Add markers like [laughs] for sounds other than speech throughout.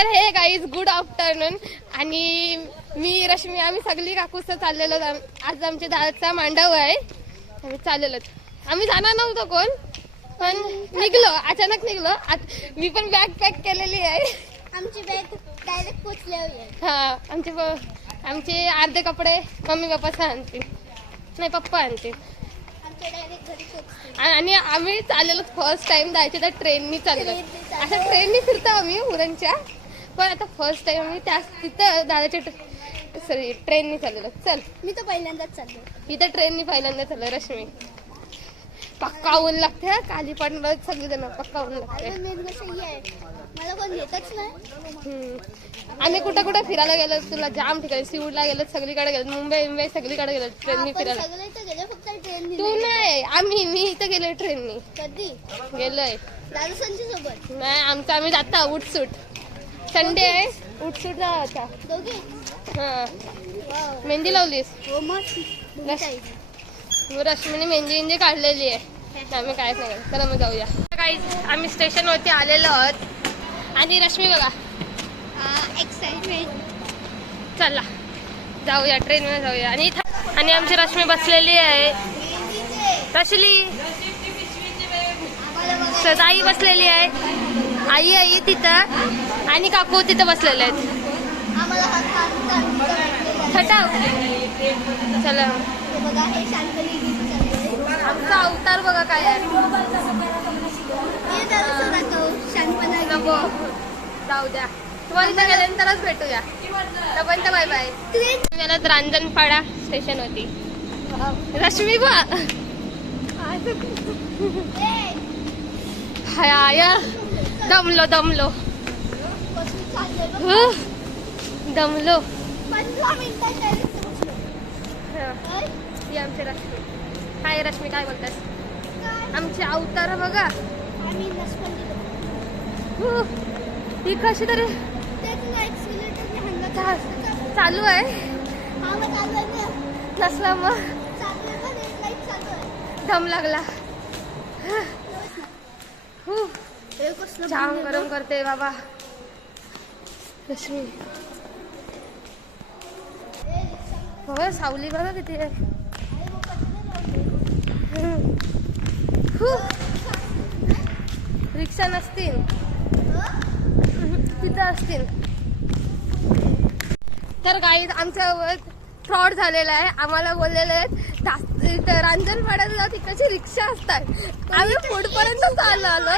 तर हे guys good afternoon आणि मी रश्मी आम्ही सगळी काकूस चाललेलो. आज आमच्या दादाचा मांडव आहे. आम्ही चाललेलो आम्ही जाणार नव्हतो कोण पण निघलो. अचानक निघलो. मी पण बॅग पॅक केलेली आहे. आमची बॅग डायरेक्ट आहे. हा आमचे आमचे अर्धे कपडे मम्मी पप्पा आणतील. नाही पप्पा आणतील. आमच्या डायरेक्ट घरी पोचते आ- आणि आम्ही चाललेलो फर्स्ट टाइम जायचे ट्रेननी चाललो. ट्रेननी चाललो. असं ट्रेननी फिरतो आम्ही उरणच्या. पण आता फर्स्ट टाइम आम्ही त्या तिथं दादाच्या सॉरी ट्रेननी चाललेलो. चल. मी तर पहिल्यांदाच चाललो. इथं ट्रेननी पहिल्यांदा चाललो रश्मी. पक्का ऊन लागते हा. खाली पडणार सगळेजण पक्का ऊन लागते मला कोण घेतच नाही. आम्ही कुठं कुठं फिरायला गेलो तुला जाम ठिकाणी सिवूडला गेलो सगळीकडे गेलो मुंबई मुंबई सगळीकडे गेलो ट्रेननी फिरायला. तू नाही. आम्ही मी इथं गेलोय ट्रेननी कधी? गेलोय. दादू सोबत नाही आमचं आम्ही जाता उठसूट. संडे आहे. उठसूट आता हा. मेहंदी लावलीस? हो रश्मीने मेहंदी मेहंदी काढलेली आहे. आम्ही कायच नाही. चला मग जाऊया. काही आम्ही स्टेशनवरती आलेलो आहोत. आणि रश्मी बघा. एक्साइटमेंट चला. जाऊया ट्रेनवर जाऊया. आणि इथं- आणि आमची रश्मी बसलेली आहे. रशली सदाई बसलेली आहे. आई आई तिथं. आणि काकू तिथं बसलेले आहेत. थटाव चला. आमचा अवतार बघा काय. नको. जाऊ द्या. तुम्हाला इथं गेल्यानंतरच भेटूया. तोपर्यंत बाय बाय. मला रांजणपाडा स्टेशन होती रश्मी बा हाय. दमलो दमलो बसून चाललोय बघ. हं, दमलो. पंधरा मिनिटात काय? आमची रश्मी. हाय रश्मी काय बोलतास? काय? आमचे अवतार बघा. हु, कशी तरी चालू आहे? हा. नसला मग. दम लागला. जाम गरम. करते बाबा. हो सावली बघा किती आहे. रिक्षा नसतील. तिथं असतील. तर काही आमच्या फ्रॉड झालेला आहे. आम्हाला बोललेले रांजणपाड्यात जाऊ तिकडची रिक्षा असतात. आम्ही पुढपर्यंत चाललो आलो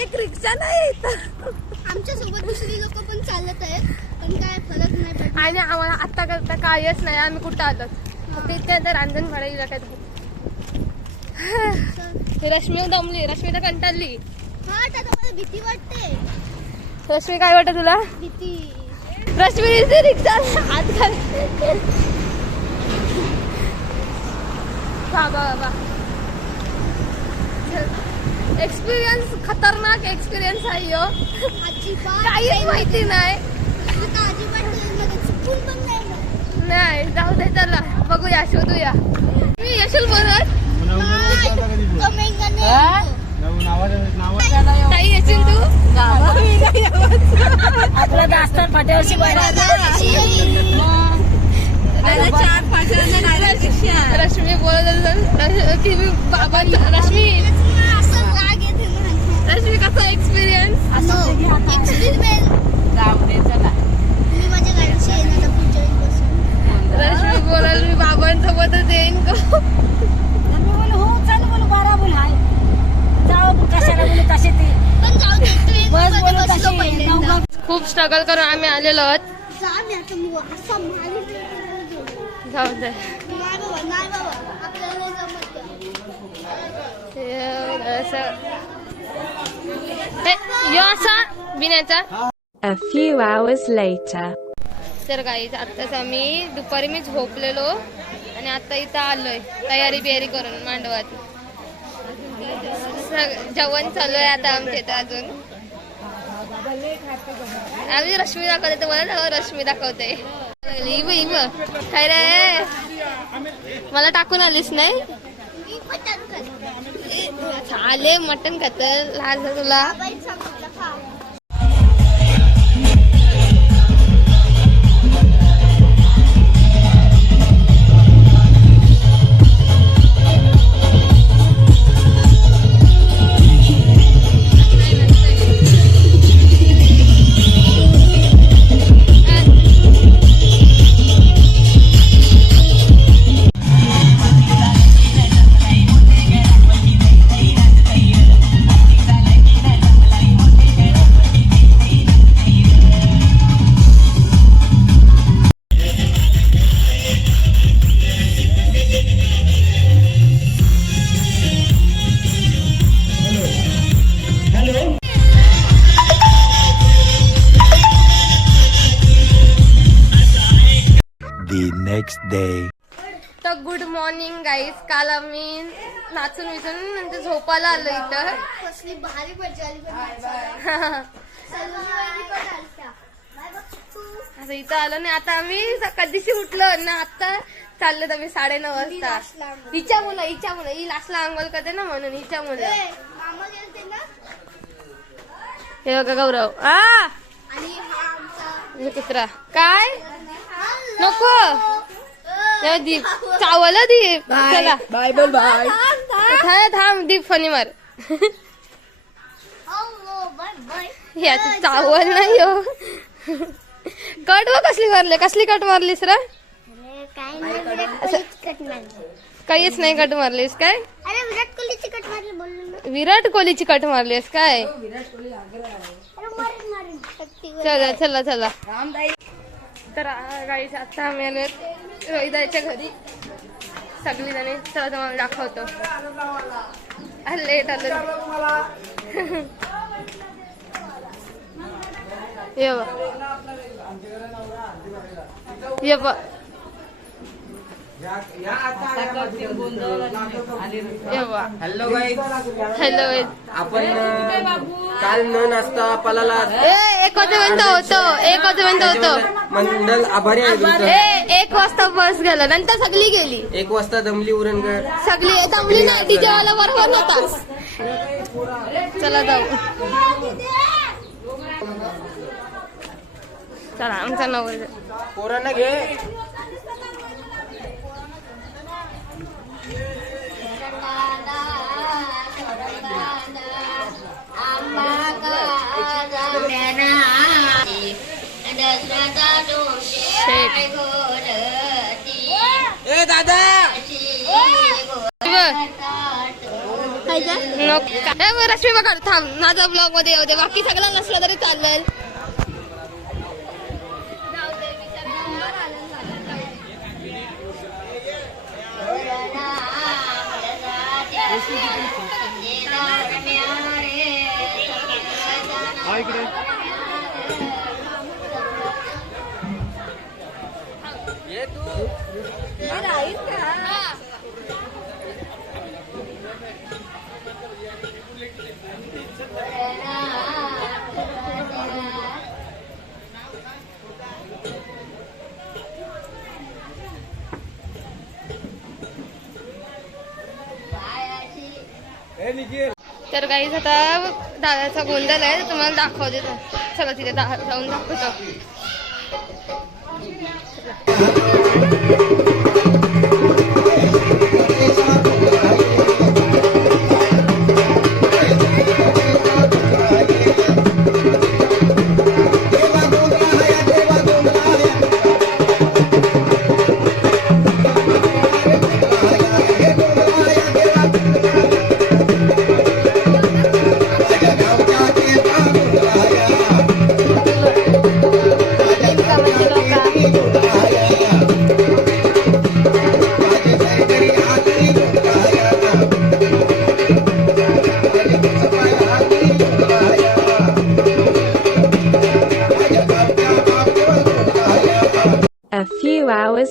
एक रिक्षा नाही इथं. आमच्यासोबत दुसरी लोक पण चालत आहेत पण काय फरक नाही पडत. आणि आम्हाला आता करता कायच नाही आम्ही कुठं आलो? फक्त इथे तर रांजणपाडा इलाक्यात ही [laughs] रश्मी दमली रश्मी तर कंटाळली. हा आता मला भीती वाटते. रश्मी काय वाटत तुला? भीती. रश्मी रिक्षा हात घाल [laughs] बाबा बाबा. एक्सपिरियन्स खतरनाक एक्सपिरियन्स आहे. अजिबात काहीच माहिती नाही नाही जाऊ दे चला बघूया शोधूया मी यशल बोलत तो मेंगाने येतो. ताई येशील तू आपलं रश्मी बोलत ती बाबा रश्मी. रश्मी कसा एक्सपिरियन्स Experiment. मी माझ्या गाडीची आता पुढच्या वेळी बसून. रश्मी बोलाल मी बाबांसोबतच येईन का हो चालू बोलू बारा बोल हाय. जाऊ कशाला बोलू कसे ते? पण जाऊ दे, बस बोलू कसे खूप स्ट्रगल करून आम्ही आलेलो आहोत. मी. जाऊ दे. असं. ह्यो असा बिण्याचा A few hours later. तर काही आत्ताच आम्ही दुपारी मी झोपलेलो आणि आता इथं आलोय. तयारी बियारी करून मांडवात. सग- जेवण चालू आहे आता आमच्या इथं अजून. आम्ही रश्मी दाखवते तर मला तेव्हा रश्मी दाखवते. इव इव. काय रे? मला टाकून आलीस नाही. आले मटन खात लहान तुला. Day. तर गुड मॉर्निंग गाईज काल आम्ही नाचून विचून नंतर झोपायला आलो इथं. आता इथं आलो नाही. आता आम्ही कधीशी उठलो ना आता चाललो आम्ही साडे नऊ वाजता. हिच्या मुलं हिच्या मुलं. ही लास्टला अंघोळ करते ना म्हणून हिच्या मुलं. ए, मामा गेलते ना? हे बघा गौरव. आ! आणि हा आमचा हे कुत्रा. काय? नको. दीप चावलं दीप चला. बाय बोल बाय. थांब थांब दीप फणी मार. हो, हो, बाय बाय. याच चावल नाही हो. कट व कसली मारले? कसली कट मारलीस रा? काहीच नाही कट मारलीस काय? अरे विराट कोहलीची कट मारली विराट कोहलीची कट मारलीस काय? चला चला चला. तर गाईच आता आम्ही आलो रोहिदाच्या घरी. सगळी जणी चला तुम्हाला दाखवतो लेट आलं [laughs] ये बा. हॅलो गाईज हॅलो आपण काल न नाचता पलाला ए एक वाजेपर्यंत होतो. एक वाजेपर्यंत होतो. मंडल आभारी आहे तुमचं. ए एक वाजता बस गेला. नंतर सगळी गेली. एक वाजता दमली उरणगड. सगळी दमली नाही. डीजे वाला बरोबर नव्हता. चला जाऊ. चला आमचा नवर. पोरांना घे. ए दादा! रश्मी बघा थांब. माझा ब्लॉगमध्ये येऊ दे. बाकी सगळं नसलं तरी चालेल. गाईज काहीच आता दादाचा गोंधळ आहे तुम्हाला दाखवते सगळं चला तिथे दा- जाऊन दाखवतो.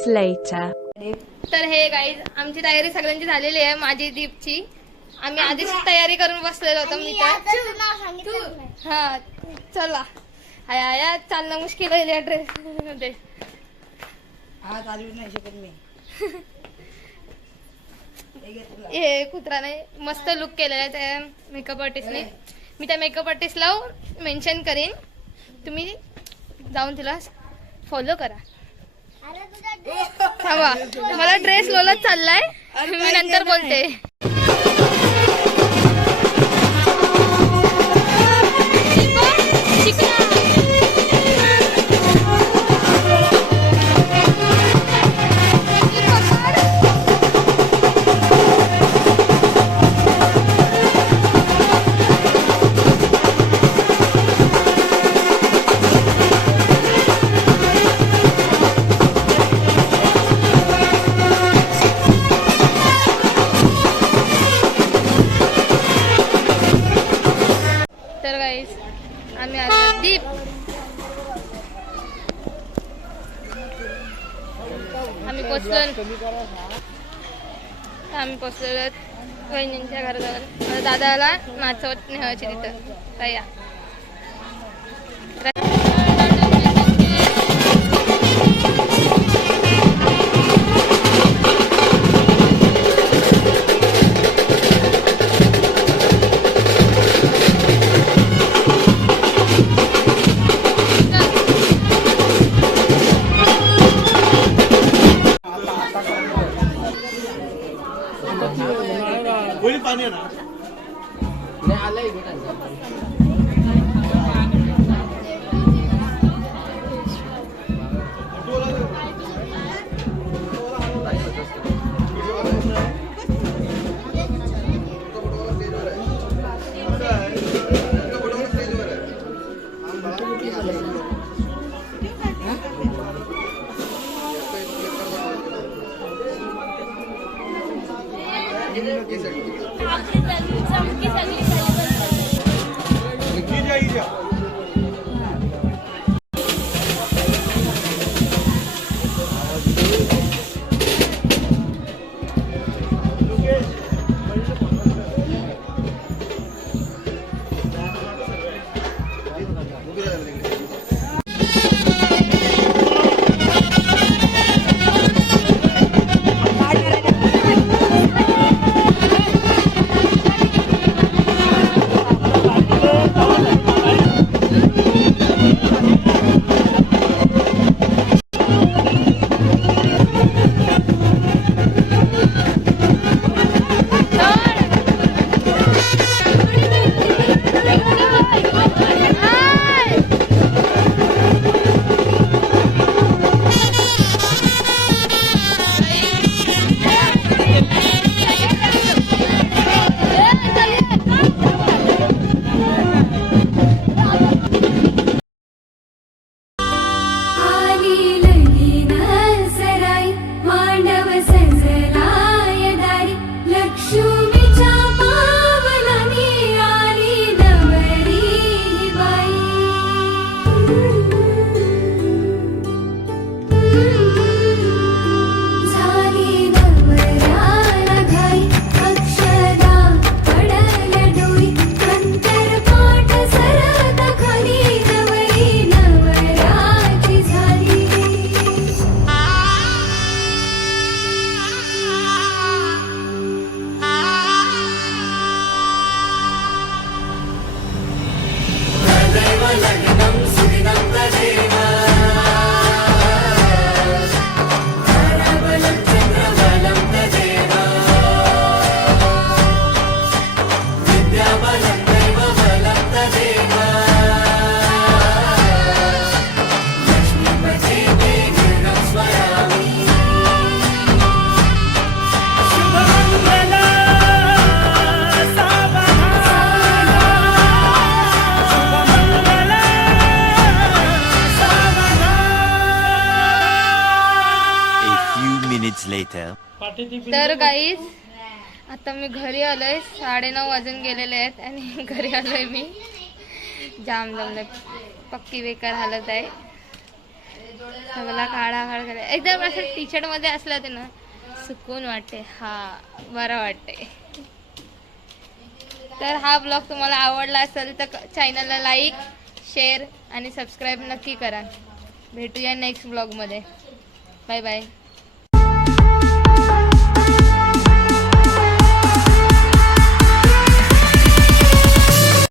Later. तर हे गाईज आमची तयारी सगळ्यांची झालेली आहे माझी दीपची. आम्ही आधीच तयारी करून बसलेलो होतो मी तर. हा चला. आया आया चालणं मुश्किल होईल या ड्रेस मध्ये. हा चालू नाही शकत मी. हे कुत्रा नाही मस्त लुक केलेला आहे त्या मेकअप आर्टिस्टने मी त्या मेकअप आर्टिस्टला मेन्शन करेन. तुम्ही जाऊन तिला फॉलो करा. मला ड्रेस लोलत चाललाय. मी नंतर बोलते. आम्ही आता दीप. आम्ही पोचलो आम्ही पोचलेलो बहिणींच्या घराजवळ. दादाला नाचवत न्यायचे तिथं. तया आली तर गाईज आता मी घरी आलोय. साडेनऊ वाजून गेलेले आहेत आणि [laughs] घरी आलोय मी. जाम जमलं पक्की बेकार हालत आहे. सगळा काळा काळ झाला एकदम असं टी शर्टमध्ये असलं ते ना सुकून वाटते. हा बरं वाटते. तर हा ब्लॉग तुम्हाला आवडला असेल तर चॅनलला लाईक शेअर आणि सबस्क्राईब नक्की करा. भेटूया नेक्स्ट ब्लॉगमध्ये बाय बाय